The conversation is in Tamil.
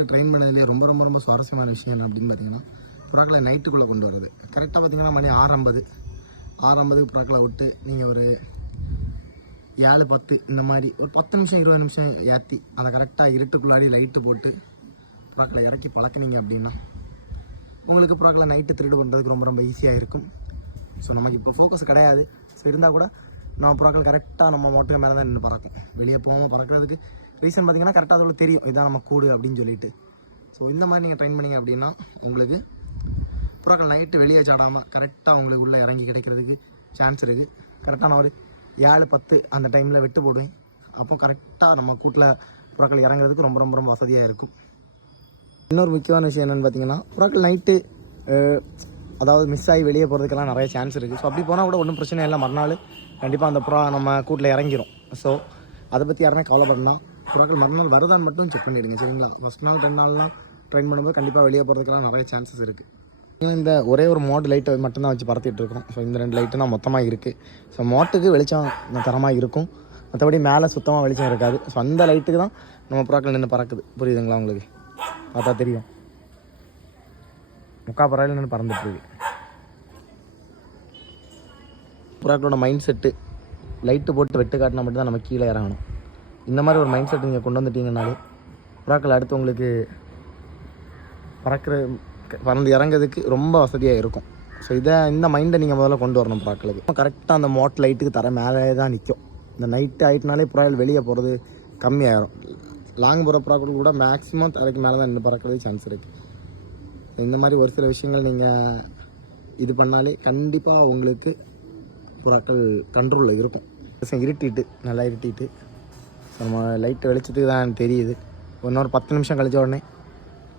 புறாக்களை ட்ரெயின் பண்ணதுலேயே ரொம்ப ரொம்ப ரொம்ப சுவாரஸ்யமான விஷயம் என்ன அப்படின்னு பார்த்தீங்கன்னா, புறாக்களை நைட்டுக்குள்ளே கொண்டு வர்றது. கரெக்டாக பார்த்தீங்கன்னா மணி 6:50 புறாக்களை விட்டு நீங்கள் ஒரு 7:10 இந்த மாதிரி ஒரு 10 நிமிஷம் 20 நிமிஷம் ஏற்றி அதை கரெக்டாக இருட்டுக்குள்ளாடி லைட்டு போட்டு புறாக்களை இறக்கி பழக்கினீங்க அப்படின்னா உங்களுக்கு புறாக்களை நைட்டு திருடு பண்ணுறதுக்கு ரொம்ப ரொம்ப ஈஸியாக இருக்கும். ஸோ நமக்கு இப்போ ஃபோக்கஸ் கிடையாது. ஸோ இருந்தால் கூட நம்ம புறாக்கள் கரெக்டாக நம்ம மோட்டுக்கு மேலே தான் நின்று பறக்கும். வெளியே போகாமல் பறக்கிறதுக்கு ரீசன் பார்த்திங்கன்னா கரெக்டாக அதோட தெரியும் இதான் நம்ம கூடு அப்படின்னு சொல்லிட்டு. ஸோ இந்த மாதிரி நீங்கள் ட்ரெயின் பண்ணிங்க அப்படின்னா உங்களுக்கு புறாக்கள் நைட்டு வெளியே சாடாமல் கரெக்டாக உங்களுக்கு உள்ளே இறங்கி கிடைக்கிறதுக்கு சான்ஸ் இருக்குது. கரெக்டாக நான் ஒரு 7:10 அந்த டைமில் விட்டு போடுவேன். அப்போ கரெக்டாக நம்ம கூட்டில் புறாக்கள் இறங்குறதுக்கு ரொம்ப ரொம்ப ரொம்ப வசதியாக இருக்கும். இன்னொரு முக்கியமான விஷயம் என்னென்னு பார்த்தீங்கன்னா, புறாக்கள் நைட்டு அதாவது மிஸ் ஆகி வெளியே போகிறதுக்கெல்லாம் நிறைய சான்ஸ் இருக்குது. ஸோ அப்படி போனால் கூட ஒன்றும் பிரச்சனை இல்லை, மறுநாள் கண்டிப்பாக அந்த புறா நம்ம கூட்டில் இறங்கிடும். ஸோ அதை பற்றி யாருன்னா கவலைப்படனா புறாக்கள் மறுநாள் வருதான்னு மட்டும் செக் பண்ணிவிடுங்க, சரிங்களா? ஃபஸ்ட் நாள் 2 நாள்லாம் ட்ரெயின் பண்ணும்போது கண்டிப்பாக வெளியே போகிறதுக்கெல்லாம் நிறைய சான்சஸ் இருக்குது. இந்த ஒரே ஒரு மோட் லைட்டை மட்டும்தான் வச்சு பறத்திட்டு இருக்கோம். ஸோ இந்த 2 லைட்டு தான் மொத்தமாக இருக்குது. ஸோ மோட்டுக்கு வெளிச்சம் தரமாக இருக்கும், மற்றபடி மேலே சுத்தமாக வெளிச்சம் இருக்காது. ஸோ அந்த லைட்டுக்கு தான் நம்ம புறாக்கள் நின்று பறக்குது. புரியுதுங்களா உங்களுக்கு? பார்த்தா தெரியும், புறாயில் நின்று பறந்துட்டுருக்கு. புறாக்களோட மைண்ட் செட்டு லைட்டு போட்டு வெட்டு காட்டினா மட்டும் தான் நம்ம கீழே இறங்கணும். இந்த மாதிரி ஒரு மைண்ட் செட் நீங்கள் கொண்டு வந்துட்டீங்கன்னாலே புறாக்கள் அடுத்து உங்களுக்கு பறந்து இறங்கிறதுக்கு ரொம்ப வசதியாக இருக்கும். ஸோ இந்த மைண்டை நீங்கள் முதல்ல கொண்டு வரணும் புறாக்களுக்கு. கரெக்டாக அந்த மோட் லைட்டுக்கு தர மேலே தான் நிற்கும். இந்த நைட்டு ஆகிட்டுனாலே புறாக்கள் வெளியே போகிறது கம்மியாயிரும். லாங் போகிற புறாக்கள் கூட மேக்ஸிமம் தரைக்கு மேலே தான் நின்று பறக்கிறது சான்ஸ் இருக்குது. இந்த மாதிரி ஒரு சில விஷயங்கள் நீங்கள் இது பண்ணாலே கண்டிப்பாக உங்களுக்கு புறாக்கள் கண்ட்ரோலில் இருக்கும். இருட்டிட்டு நல்லா இருட்டிட்டு நம்ம லைட்டு வெளிச்சத்துக்கு தான் தெரியுது. இன்னொரு 10 நிமிஷம் கழிச்ச உடனே